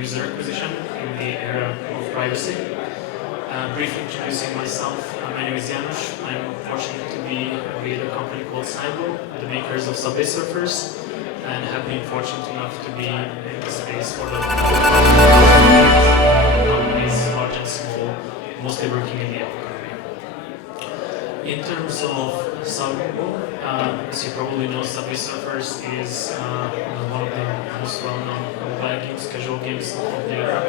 user acquisition in the era of privacy. Briefly introducing myself, my name is Janusz. I'm fortunate to be with a company called Cybo, the makers of Subway Surfers, and have been fortunate enough to be in the space for the companies, large and small, mostly working in the economy. In terms of Cybo, as you probably know, Subway Surfers is one of the most well-known mobile games, casual games of the era.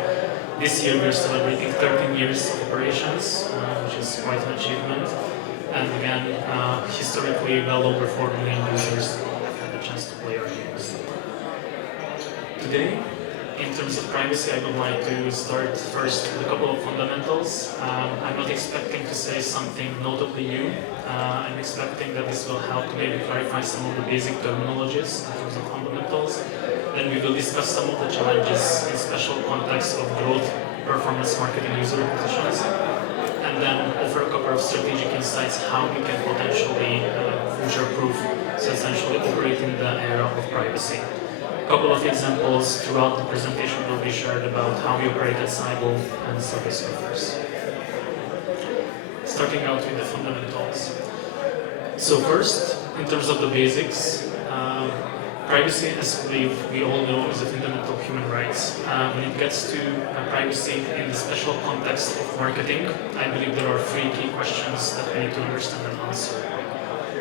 This year we are celebrating 13 years of operations, which is quite an achievement. And again, historically, well over 4 million users have had the chance to play our games. Today, in terms of privacy, I would like to start first with a couple of fundamentals. I'm not expecting to say something notably new. I'm expecting that this will help to maybe clarify some of the basic terminologies in terms of fundamentals. Then we will discuss some of the challenges in special context of growth, performance marketing, user acquisitions, and then offer a couple of strategic insights how we can potentially future-proof, so essentially operate in the era of privacy. A couple of examples throughout the presentation will be shared about how we operate at Cybo and Subway Surfers. Starting out with the fundamentals. So first, in terms of the basics, privacy, as we all know, is a fundamental human rights. When it gets to privacy in the special context of marketing, I believe there are 3 key questions that we need to understand and answer.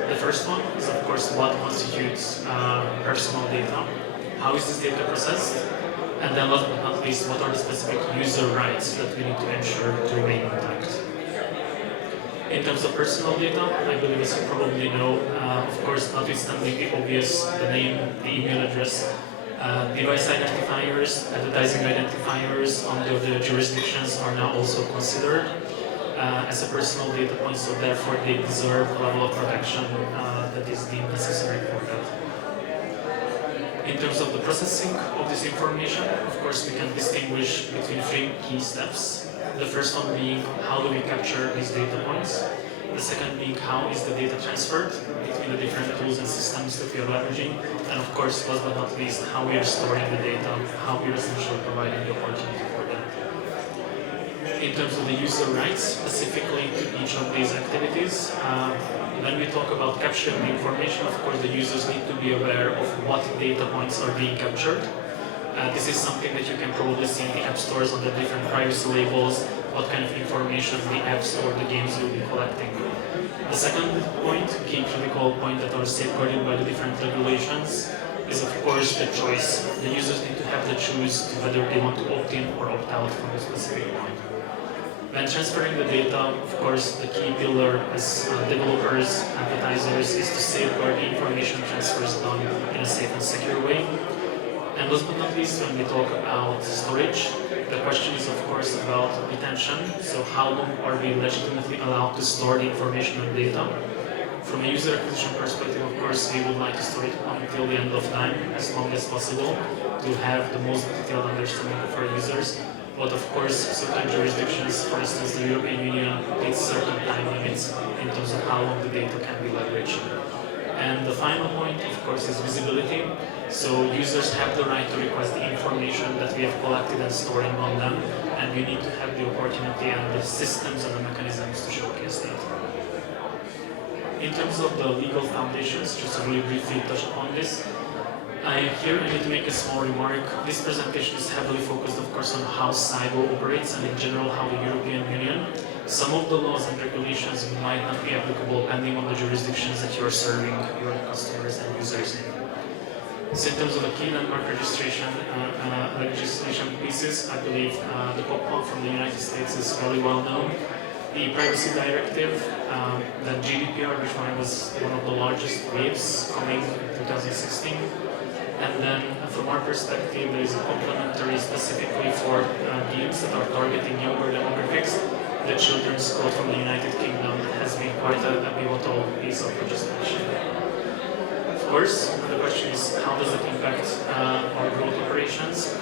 The first one is, of course, what constitutes personal data? How is this data processed? And then last but not least, what are the specific user rights that we need to ensure to remain intact? In terms of personal data, I believe, as you probably know, of course, notwithstanding the obvious, the name, the email address, device identifiers, advertising identifiers under the jurisdictions are now also considered as a personal data point, so therefore they deserve a level of protection that is deemed necessary for that. In terms of the processing of this information, of course, we can distinguish between 3 key steps. The first one being how do we capture these data points. The second being how is the data transferred between the different tools and systems that we are leveraging. And of course, last but not least, how we are storing the data, how we are essentially providing the opportunity for that. In terms of the user rights, specifically to each of these activities, when we talk about capturing the information, of course, the users need to be aware of what data points are being captured. This is something that you can probably see in the app stores on the different privacy labels, what kind of information the apps or the games will be collecting. The second point, key critical point that are safeguarded by the different regulations, is of course the choice. The users need to have the choice to whether they want to opt in or opt out from a specific point. When transferring the data, of course, the key pillar as developers, advertisers, is to safeguard the information transfers done in a safe and secure way. And last but not least, when we talk about storage, the question is of course about retention. So how long are we legitimately allowed to store the information and data? From a user acquisition perspective, of course, we would like to store it until the end of time, as long as possible, to have the most detailed understanding of our users. But of course, certain jurisdictions, for instance, the European Union, needs certain time limits in terms of how long the data can be leveraged. And the final point, of course, is visibility. So users have the right to request the information that we have collected and storing on them, and we need to have the opportunity and the systems and the mechanisms to showcase that. In terms of the legal foundations, just to really briefly touch upon this, I need to make a small remark. This presentation is heavily focused, of course, on how Cybo operates and in general how the European Union. Some of the laws and regulations might not be applicable depending on the jurisdictions that you are serving your customers and users in. So in terms of the key landmark legislation pieces, I believe the top one from the United States is fairly well known. The Privacy Directive, the GDPR, which was one of the largest waves coming in 2016. And then from our perspective, there is a complementary specifically for games that are targeting younger demographics. The Children's Code from the United Kingdom has been quite a pivotal piece of legislation. Of course, the question is how does it impact our growth operations?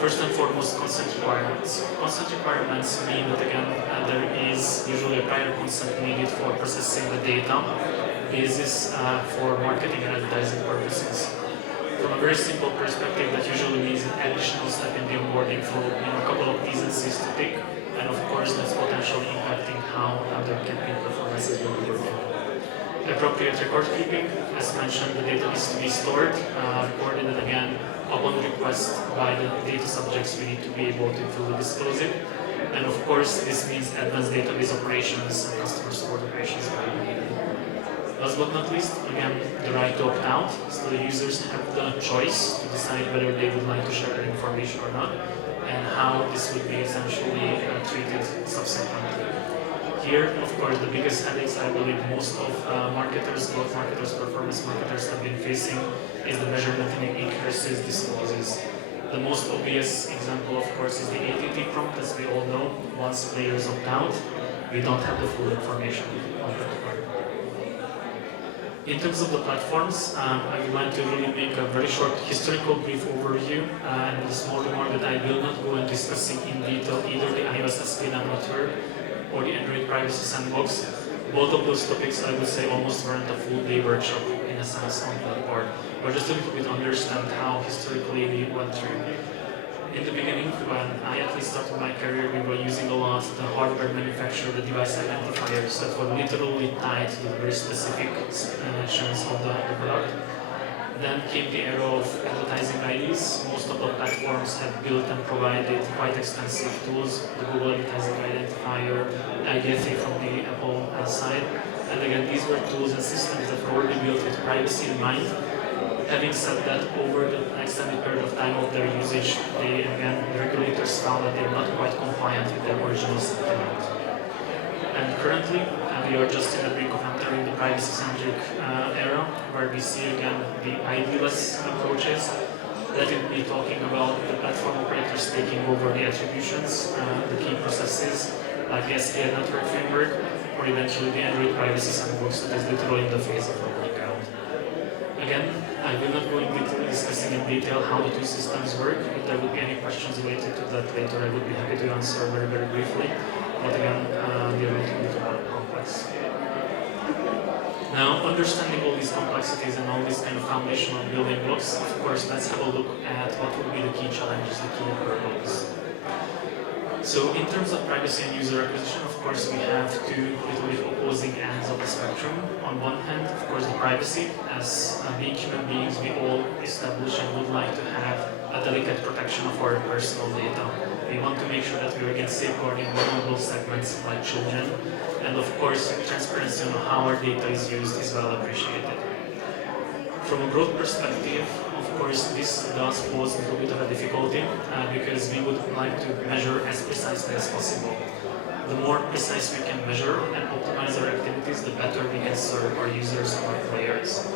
First and foremost, consent requirements. Consent requirements mean that again, there is usually a prior consent needed for processing the data basis for marketing and advertising purposes. From a very simple perspective, that usually means an additional step in the onboarding according for a couple of decencies to tick, and of course that's potentially impacting how other campaign performances will be working. Appropriate record keeping, as mentioned, the data needs to be stored, recorded, and again, upon request by the data subjects, we need to be able to fully disclose it. And of course, this means advanced database operations and customer support operations will be needed. Last but not least, again, the right to opt out. So the users have the choice to decide whether they would like to share their information or not, and how this would be essentially treated subsequently. Here, of course, the biggest headaches I believe most of marketers, growth marketers, performance marketers have been facing is the measurement and inaccuracies discloses. The most obvious example, of course, is the ATT prompt, as we all know. Once players opt out, we don't have the full information on that part. In terms of the platforms, I would like to really make a very short historical brief overview and a small remark that I will not go and discussing in detail either the iOS SPDAM network or the Android Privacy Sandbox. Both of those topics, I would say, almost warrant a full day workshop in a sense on that part, but just a little bit understand how historically we went through. In the beginning, when I at least started my career, we were using a lot the hardware manufacturer, the device identifiers that were literally tied to the very specific dimensions of the product. Then came the era of advertising IDs. Most of the platforms have built and provided quite extensive tools, the Google Advertising Identifier, IDFA from the Apple side. And again, these were tools and systems that were already built with privacy in mind. Having said that, over the extended period of time of their usage, the regulators found that they're not quite compliant with their original sentiment. And currently, we are just in the brink of entering the privacy-centric era, where we see again the ID-less approaches. Let it be talking about the platform operators taking over the attributions, the key processes, like the SKA network framework, or eventually the Android Privacy Sandbox that is literally in the phase of rolling out. Again, I will not go into discussing in detail how the two systems work. If there would be any questions related to that later, I would be happy to answer very, very briefly. But again, they are a little bit more complex. Now, understanding all these complexities and all these kind of foundational building blocks, of course, let's have a look at what would be the key challenges, the key hurdles. So in terms of privacy and user acquisition, of course, we have two little bit opposing ends of the spectrum. On one hand, of course, the privacy. As being human beings, we all establish and would like to have a delicate protection of our personal data. We want to make sure that we are again safeguarding vulnerable segments like children. And of course, transparency on how our data is used is well appreciated. From a growth perspective, of course, this does pose a little bit of a difficulty because we would like to measure as precisely as possible. The more precise we can measure and optimize our activities, the better we can serve our users and our players.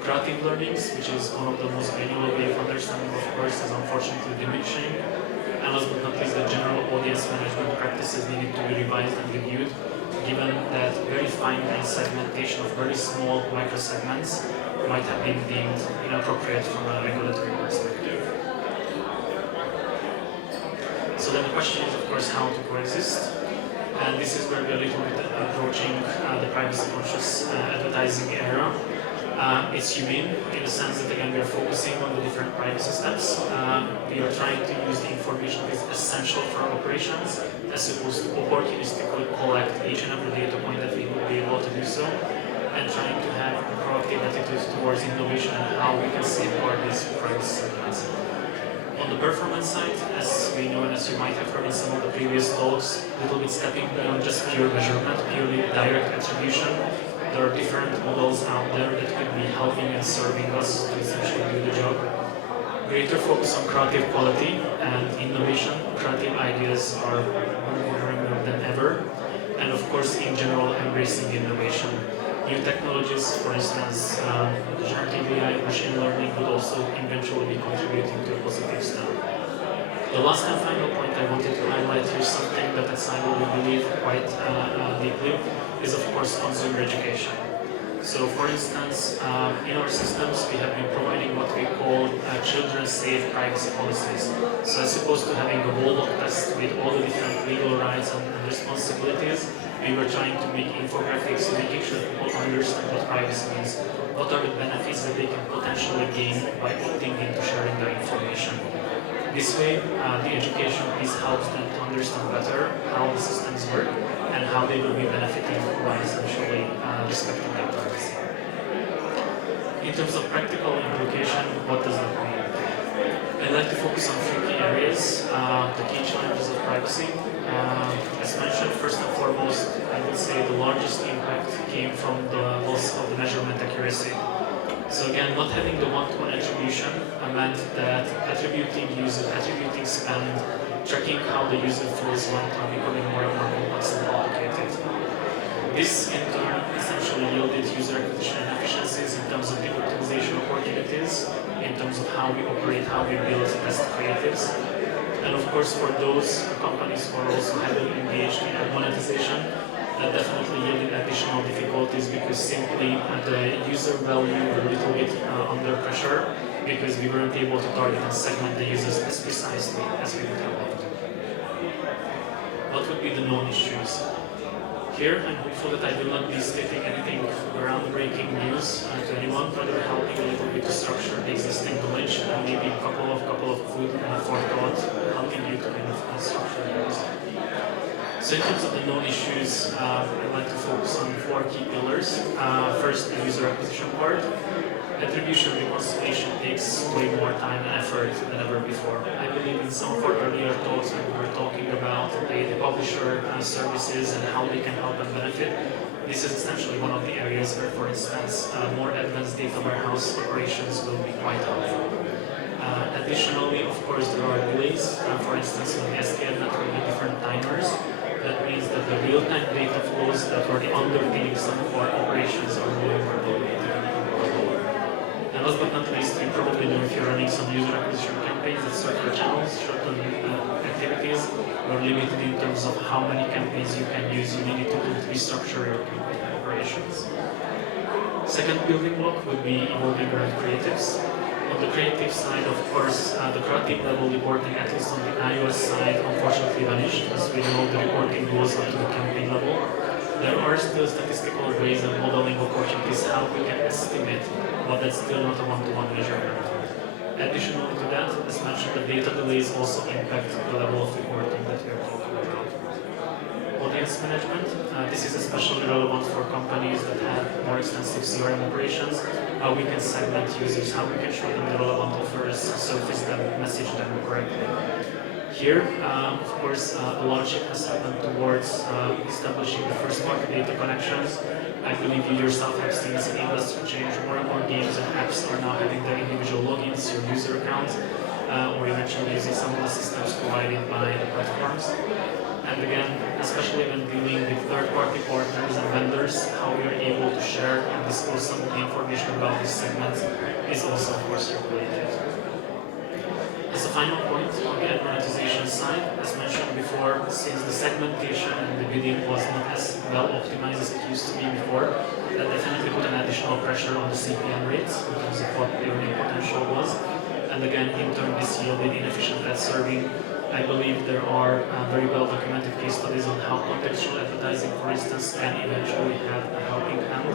Creative learnings, which is one of the most manual way of understanding, of course, is unfortunately diminishing. And last but not least, the general audience management practices needed to be revised and reviewed, given that very fine-grained segmentation of very small microsegments might have been deemed inappropriate from a regulatory perspective. So then the question is, of course, how to coexist. And this is where we are a little bit approaching the privacy-conscious advertising era. It's humane in the sense that, again, we are focusing on the different privacy steps. We are trying to use the information that is essential for our operations as opposed to opportunistically collect each and every data point that we would be able to do so, and trying to have a proactive attitude towards innovation and how we can safeguard these privacy segments. On the performance side, as we know and as you might have heard in some of the previous talks, a little bit stepping beyond just pure measurement, purely direct attribution. There are different models out there that could be helping and serving us to essentially do the job. Greater focus on creative quality and innovation. Creative ideas are more relevant than ever. And of course, in general, embracing innovation. New technologies, for instance, generative AI, machine learning would also eventually be contributing to a positive step. The last and final point I wanted to highlight here, something that at Cyber we believe quite deeply, is of course consumer education. So for instance, in our systems we have been providing what we call children safe privacy policies. So as opposed to having a wall test with all the different legal rights and responsibilities, we were trying to make infographics, making sure people understand what privacy means, what are the benefits that they can potentially gain by opting into sharing their information. This way, the education piece helps them to understand better how the systems work and how they will be benefiting by essentially respecting their privacy. In terms of practical implication, what does that mean? I'd like to focus on three key areas, the key challenges of privacy. As mentioned, first and foremost, I would say the largest impact came from the loss of the measurement accuracy. So again, not having the one-to-one attribution meant that attributing spend, tracking how the user flows went are becoming more and more complex and complicated. This in turn essentially yielded user acquisition inefficiencies in terms of the optimization opportunities, in terms of how we operate, how we build best creatives. And of course, for those companies who are also heavily engaged in monetization, that definitely yielded additional difficulties because simply the user value were a little bit under pressure because we weren't able to target and segment the users as precisely as we would have loved to. What would be the known issues? Here, I'm hopeful that I will not be stating anything groundbreaking news to anyone, rather helping a little bit to structure the existing knowledge and maybe a couple of food for thought, helping you to kind of structure those. So in terms of the known issues, I'd like to focus on four key pillars. First, the user acquisition part. Attribution reconciliation takes way more time and effort than ever before. I believe in some of our earlier talks when we were talking about the publisher services and how they can help and benefit. This is essentially one of the areas where, for instance, more advanced data warehouse operations will be quite helpful. Additionally, of course, there are delays. For instance, on the SKAdNet network with different timers. That means that the real-time data flows that are the underpinning some of our operations are no longer automated. And last but not least, you probably know if you're running some user acquisition campaigns at certain channels, certain activities, you're limited in terms of how many campaigns you can use. You need to restructure your campaign operations. Second building block would be evolving around creatives. On the creative side, of course, the creative level reporting, at least on the iOS side, unfortunately vanished, as we know the reporting goes up to the campaign level. There are still statistical ways and modeling opportunities how we can estimate, but that's still not a one-to-one measurement. Additional to that, as mentioned, the data delays also impact the level of reporting that we are talking about. Audience management, this is especially relevant for companies that have more extensive CRM operations. How we can segment users, how we can show them the relevant offers, surface them, message them correctly. Here, of course, a lot of shift has happened towards establishing the first market data connections. I believe you yourself have seen this industry change. More and more games and apps are now having their individual logins, your user accounts, or eventually using some of the systems provided by the platforms. And again, especially when dealing with third-party partners and vendors, how we are able to share and disclose some of the information about these segments is also, of course, regulated. As a final point, on the ad monetization side, as mentioned before, since the segmentation and the bidding was not as well optimized as it used to be before, that definitely put an additional pressure on the CPM rates in terms of what the earning potential was. And again, in turn, this yielded inefficient ad serving. I believe there are very well documented case studies on how contextual advertising, for instance, can eventually have a helping hand.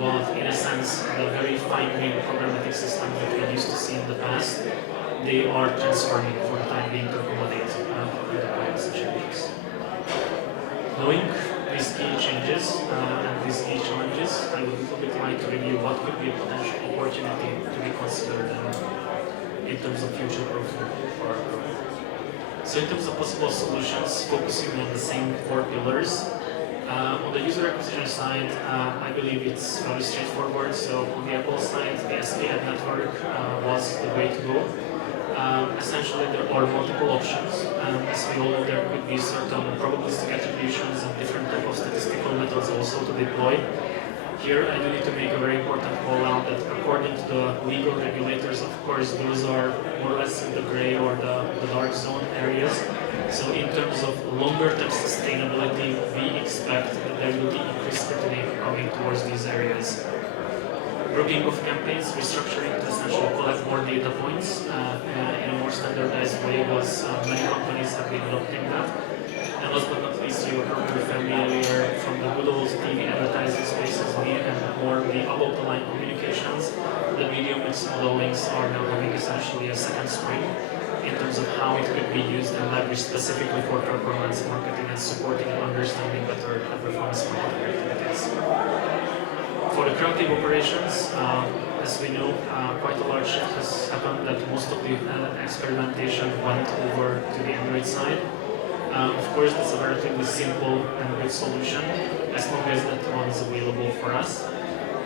But in a sense, the very fine-grained programmatic systems that we used to see in the past, they are transforming for the time being to accommodate the privacy changes. Knowing these key changes and these key challenges, I would a little bit like to review what could be a potential opportunity to be considered in terms of future growth for our growth. So in terms of possible solutions, focusing on the same four pillars. On the user acquisition side, I believe it's very straightforward. So on the Apple side, the SKAdNet network was the way to go. Essentially, there are multiple options. As we all know, there could be certain probabilistic attributions and different type of statistical methods also to deploy. Here, I do need to make a very important call out that according to the legal regulators, of course, those are more or less in the gray or the dark zone areas. So in terms of longer-term sustainability, we expect that there will be increased scrutiny coming towards these areas. Grouping of campaigns, restructuring to essentially collect more data points in a more standardized way was many companies have been adopting that. And last but not least, you are probably familiar from the good old TV advertising spaces and more the above-the-line communications. The medium mix modelings are now having essentially a second spring in terms of how it could be used and leveraged specifically for performance marketing and supporting and understanding better performance marketing activities. For the creative operations, as we know, quite a large shift has happened that most of the experimentation went over to the Android side. Of course, that's a relatively simple and good solution, as long as that one is available for us.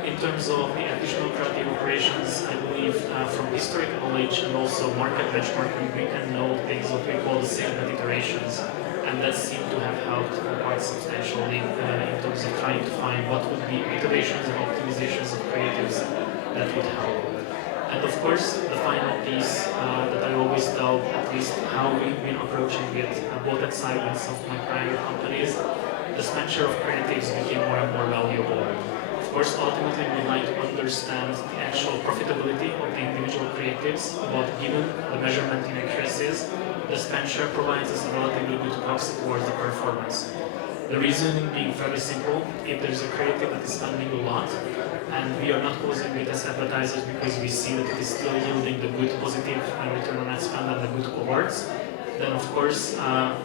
In terms of the additional creative operations, I believe from historic knowledge and also market benchmarking, we can know things what we call the segment iterations, and that seemed to have helped quite substantially in terms of trying to find what would be iterations and optimizations of creatives that would help. And of course, the final piece that I always tell, at least how we've been approaching it, both at Saigo and some of my prior companies, the spectrum of creatives became more and more valuable. Of course, ultimately we might understand the actual profitability of the individual creatives, but given the measurement inaccuracies, the spectrum provides us a relatively good proxy towards the performance. The reasoning being fairly simple: if there's a creative that is spending a lot, and we are not closing it as advertisers because we see that it is still yielding the good positive return on ad spend and the good cohorts, then of course,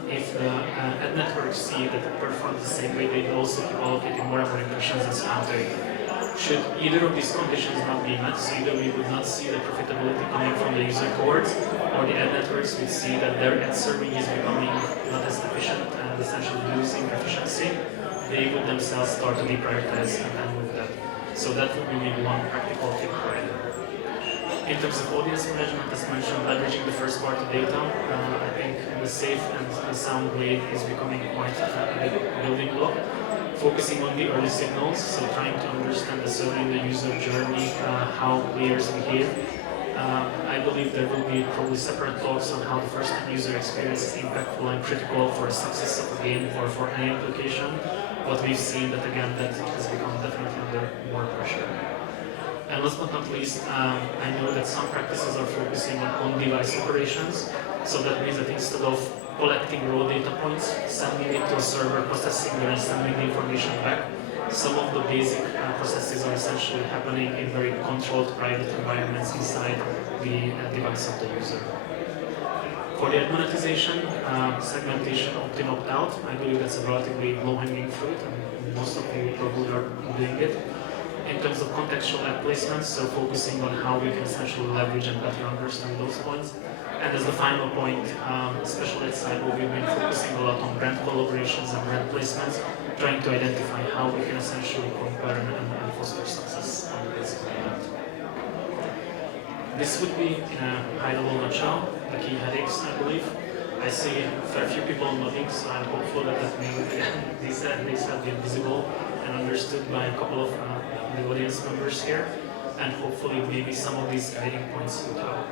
if the ad networks see that it performs the same way, they will also keep allocating more and more impressions and spam to it. Should either of these conditions not be met, so either we would not see the profitability coming from the user cohorts, or the ad networks would see that their ad serving is becoming not as efficient and essentially losing efficiency, they would themselves start to deprioritize and move that. So that would be maybe one practical tip for it. In terms of audience management, as mentioned, leveraging the first-party data, I think in a safe and sound way is becoming quite a big building block. Focusing on the early signals, so trying to understand in the user journey, how players behave. I believe there will be probably separate talks on how the first-time user experience is impactful and critical for the success of a game or for any application. But we've seen that again, that has become definitely under more pressure. And last but not least, I know that some practices are focusing on on-device operations. So that means that instead of collecting raw data points, sending it to a server, processing it, and sending the information back, some of the basic processes are essentially happening in very controlled private environments inside the device of the user. For the ad monetization, segmentation, opt-in, opt-out, I believe that's a relatively low-hanging fruit, and most of you probably are doing it. In terms of contextual ad placements, so focusing on how we can essentially leverage and better understand those points. And as the final point, especially at Saigo, we've been focusing a lot on brand collaborations and brand placements, trying to identify how we can essentially compare and foster success on the basis of that. This would be, in a high-level nutshell, the key headaches, I believe. I see a fair few people nodding, so I'm hopeful that these headaches have been visible and understood by a couple of the audience members here, and hopefully maybe some of these guiding points would help.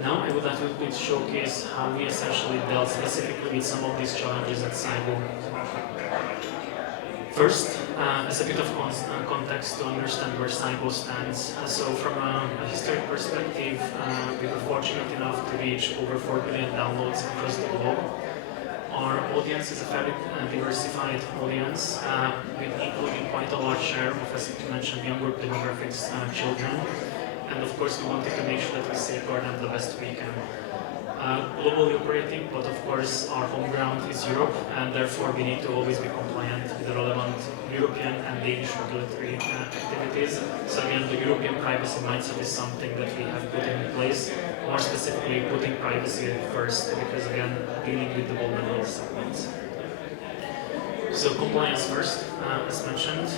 Now I would like to showcase how we essentially dealt specifically with some of these challenges at Saigo. First, as a bit of context to understand where Saigo stands. So from a historic perspective, we were fortunate enough to reach over 4 billion downloads across the globe. Our audience is a very diversified audience, with including quite a large share of, as you mentioned, younger demographics, children. And of course, we wanted to make sure that we safeguard them the best we can. Globally operating, but of course, our home ground is Europe, and therefore we need to always be compliant with the relevant European and Danish regulatory activities. So again, the European privacy mindset is something that we have put in place, more specifically putting privacy first, because again, dealing with the vulnerable segments. So compliance first, as mentioned,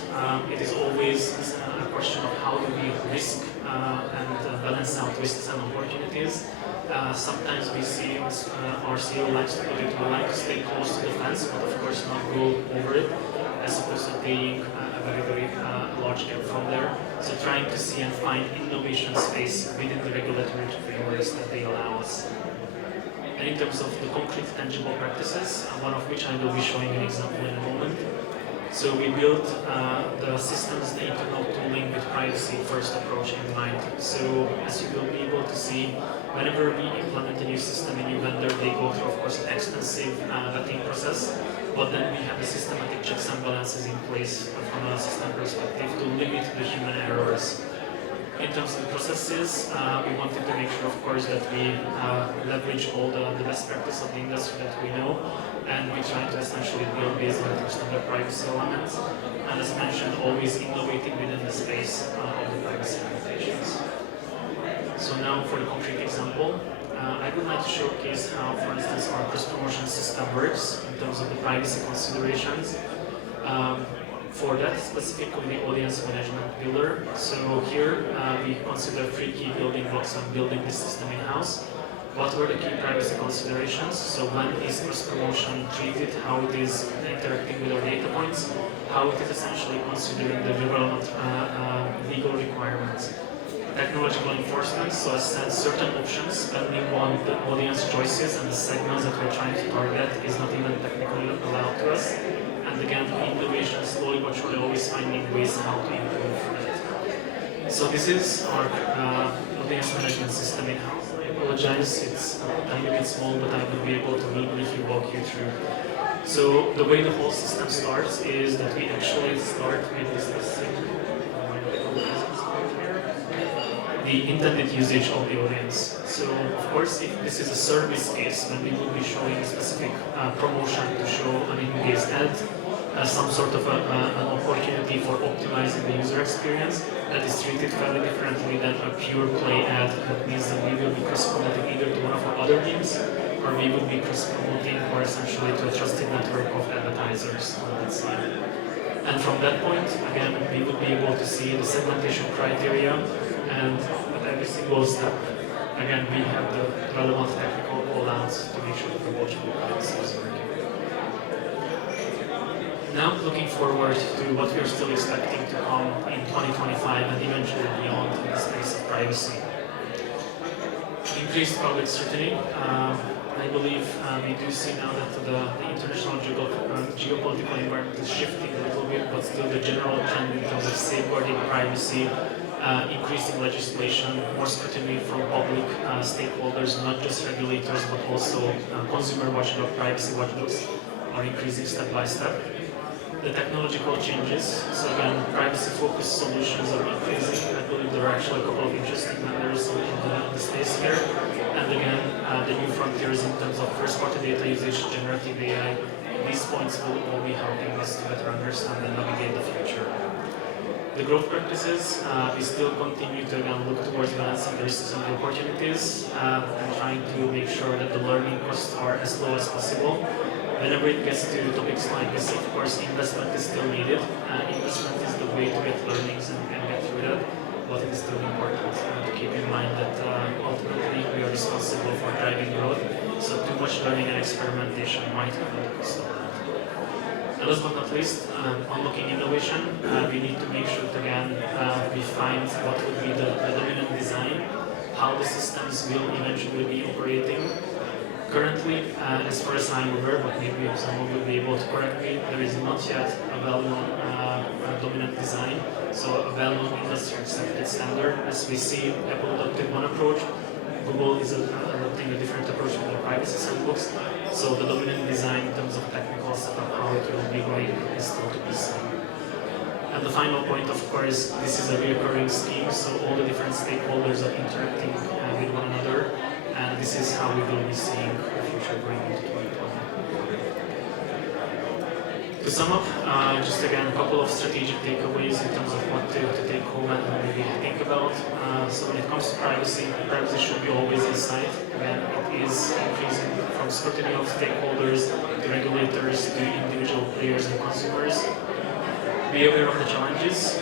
it is always a question of how do we risk and balance out risks and opportunities. Sometimes we see our CEO likes to put it, we like to stay close to the fence, but of course not go over it, as opposed to paying a very large gap from there. So trying to see and find innovation space within the regulatory frameworks that they allow us. And in terms of the concrete tangible practices, one of which I will be showing an example in a moment. So we built the systems, the internal tooling with privacy first approach in mind. So as you will be able to see, whenever we implement a new system, a new vendor, they go through, of course, an extensive vetting process, but then we have the systematic checks and balances in place from a system perspective to limit the human errors. In terms of the processes, we wanted to make sure, of course, that we leverage all the best practice of the industry that we know, and we try to essentially build based on the standard privacy elements. And as mentioned, always innovating within the space of the privacy limitations. So now for the concrete example, I would like to showcase how, for instance, our cross-promotion system works in terms of the privacy considerations. For that, specifically the audience management builder. So here we consider 3 key building blocks of building this system in-house. What were the key privacy considerations? So when is cross-promotion treated, how it is interacting with our data points, how it is essentially considering the relevant legal requirements. Technological enforcement, so as said, certain options depending on the audience choices and the segments that we're trying to target is not even technically allowed to us. And again, innovation slowly but surely always finding ways how to improve that. So this is our audience management system in-house. I apologize, it's a tiny bit small, but I will be able to briefly walk you through. So the way the whole system starts is that we actually start with this listing. The intended usage of the audience. So, of course, if this is a service case, then we will be showing a specific promotion to show an in-case ad, some sort of an opportunity for optimizing the user experience that is treated fairly differently than a pure play ad. That means that we will be cross-promoting either to one of our other games, or we will be cross-promoting or essentially to a trusted network of advertisers on that side. And from that point, again, we will be able to see the segmentation criteria, and at every single step, again, we have the relevant technical callouts to make sure that the watchable privacy is working. Now, looking forward to what we are still expecting to come in 2025 and eventually beyond in the space of privacy. Increased public scrutiny. I believe we do see now that the international geopolitical environment is shifting a little bit, but still the general trend in terms of safeguarding privacy, increasing legislation, more scrutiny from public stakeholders, not just regulators, but also consumer watchdog, privacy watchdogs are increasing step by step. The technological changes, so again, privacy-focused solutions are increasing. I believe there are actually a couple of interesting vendors in the space here. And again, the new frontiers in terms of first-party data usage, generative AI, these points will all be helping us to better understand and navigate the future. The growth practices, we still continue to again look towards balancing the risks and the opportunities and trying to make sure that the learning costs are as low as possible. Whenever it gets to topics like this, of course, investment is still needed. Investment is the way to get learnings and get through that, but it is still important to keep in mind that ultimately we are responsible for driving growth, so too much learning and experimentation might have a cost of that. And last but not least, unlocking innovation, we need to make sure that again we find what would be the dominant design, how the systems will eventually be operating. Currently, as far as I'm aware, but maybe someone will be able to correct me, there is not yet a well-known dominant design, so a well-known industry accepted standard. As we see, Apple adopted one approach, Google is adopting a different approach with the privacy sandbox, so the dominant design in terms of technical setup, how it will be going, is still to be seen. And the final point, of course, this is a recurring scheme, so all the different stakeholders are interacting with one another. And this is how we will be seeing the future going into 2020. To sum up, just again a couple of strategic takeaways in terms of what to take home and maybe think about. So when it comes to privacy should be always in sight. Again, it is increasing from scrutiny of stakeholders, to regulators, to individual players and consumers. Be aware of the challenges,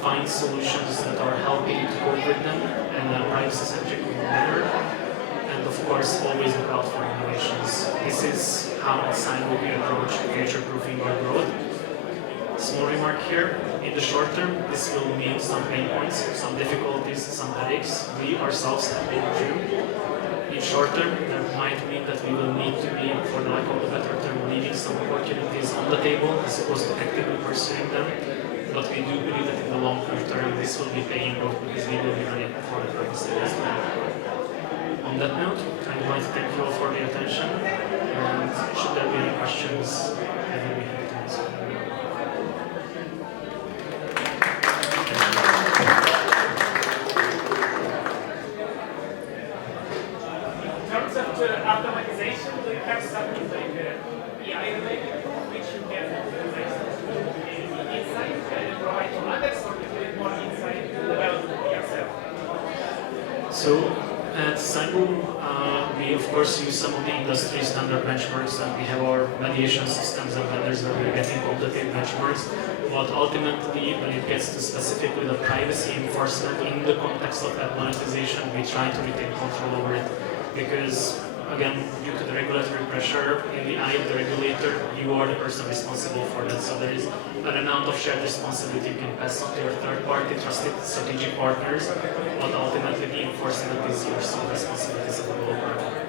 find solutions that are helping to cope with them in a privacy-centric manner. And of course, always look out for innovations. This is how at Sign will be approached future-proofing our growth. Small remark here, in the short term, this will mean some pain points, some difficulties, some headaches. We ourselves have been through. In short term, that might mean that we will need to be, for the lack of a better term, leaving some opportunities on the table as opposed to actively pursuing them. But we do believe that in the long term, this will be paying off because we will be ready for the privacy as well. On that note, I would like to thank you all for the attention, and should there be any questions, I will be happy to answer. monetization, you have something like AI related, which you can insight and provide to others, or you do it more inside develop yourself? So at Cyber, we of course use some of the industry standard benchmarks, and we have our mediation systems and vendors where we're getting competitive benchmarks. But ultimately, when it gets to specifically the privacy enforcement in the context of ad monetization, we try to retain control over it. Because again, due to the regulatory pressure, in the eye of the regulator, you are the person responsible for that. So there is an amount of shared responsibility you can pass on to your third-party trusted strategic partners, but ultimately the enforcement is your sole responsibility as a developer.